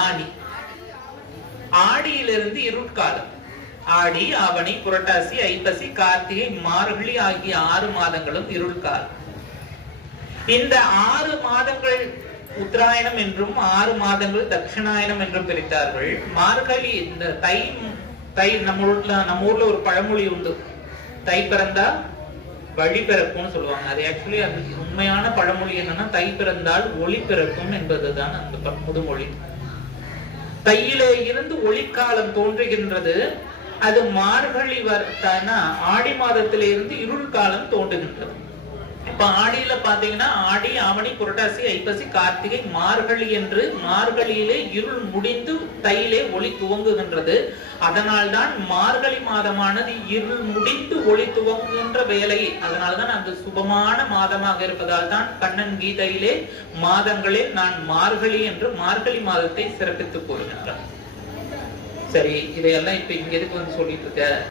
ஆடி. ஆடியிலிருந்து இருட்காலம். ஆடி, ஆவணி, புரட்டாசி, ஐப்பசி, கார்த்திகை, மார்கழி ஆகிய 6 மாதங்களும் இருள்காலம். இந்த 6 மாதங்கள் உத்தராயணம் என்றும் 6 மாதங்கள் தட்சிணாயனம் என்றும் பிரித்தார்கள். மார்கழி, இந்த தை நம்ம ஊர்ல ஒரு பழமொழி உண்டு, தை பிறந்தா வழி பிறக்கும்னு சொல்லுவாங்க. அது ஆக்சுவலி அது உண்மையான பழமொழி என்னன்னா, தை பிறந்தால் ஒளி பிறக்கும் என்பதுதான் அந்த முதுமொழி. தையிலே இருந்து ஒளிக்காலம் தோன்றுகின்றது. அது மார்கழி ஆடி மாதத்திலே இருந்து இருள் காலம் தோன்றுகின்றது. இப்ப ஆடியில பாத்தீங்கன்னா ஆடி, ஆவணி, புரட்டாசி, ஐப்பசி, கார்த்திகை, மார்கழி என்று மார்கழியிலே இருள் முடிந்து தையிலே ஒளி துவங்குகின்றது. அதனால்தான் மார்கழி மாதமானது இருள் முடிந்து ஒளி துவங்குகின்ற வேலை. அதனால்தான் அந்த சுபமான மாதமாக இருப்பதால் தான் கண்ணன் கீதையிலே மாதங்களே நான் மார்கழி என்று மார்கழி மாதத்தை சிறப்பித்து கூறுகின்றார். சரி, இதையெல்லாம் இப்ப இங்க எதுக்கு வந்து சொல்லிட்டு இருக்க?